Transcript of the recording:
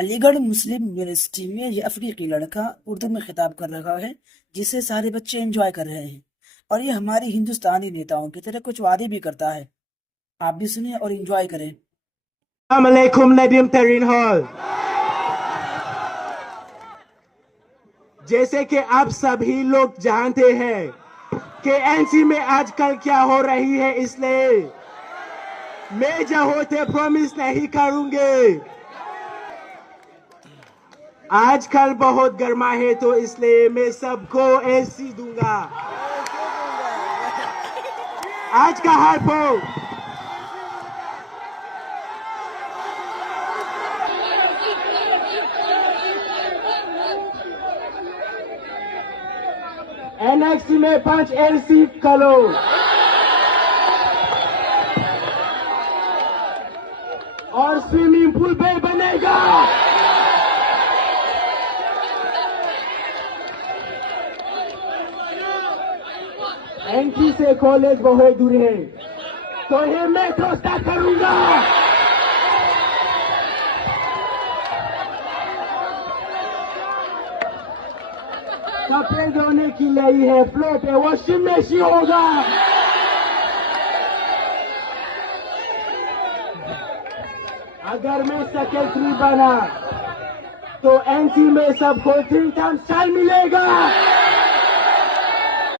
अलीगढ़ मुस्लिम university में ये अफ्रीकी लड़का उर्दू में खिताब कर रहा है, जिसे सारे बच्चे एंजॉय कर रहे हैं। और ये हमारी हिंदुस्तानी नेताओं की तरह कुछ वादे भी करता है। आप भी सुनिए और एंजॉय करें। अस्सलामुअलैकुम नदीम तरीन हॉल। जैसे कि आप सभी लोग जानते हैं कि एनसी में आजकल क्या हो रही है, इसलिए मैं जो होते प्रॉमिस नहीं करूंगे। आजकल बहुत गर्मा है तो इसलिए मैं सबको एसी दूंगा। आज का हाल पो एनएक्सी में 5 एसी करो। और स्विमिंग पूल भी बनेगा। एनसी से कॉलेज बहुत दूर है तो ये मैं दोस्ता करूंगा। कपड़े धोने की लाई है, फ्लो पे वॉशिंग मशीन होगा। अगर मैं सेक्रेटरी बना तो एनसी में सबको 3 टाइम्स चाय मिलेगा।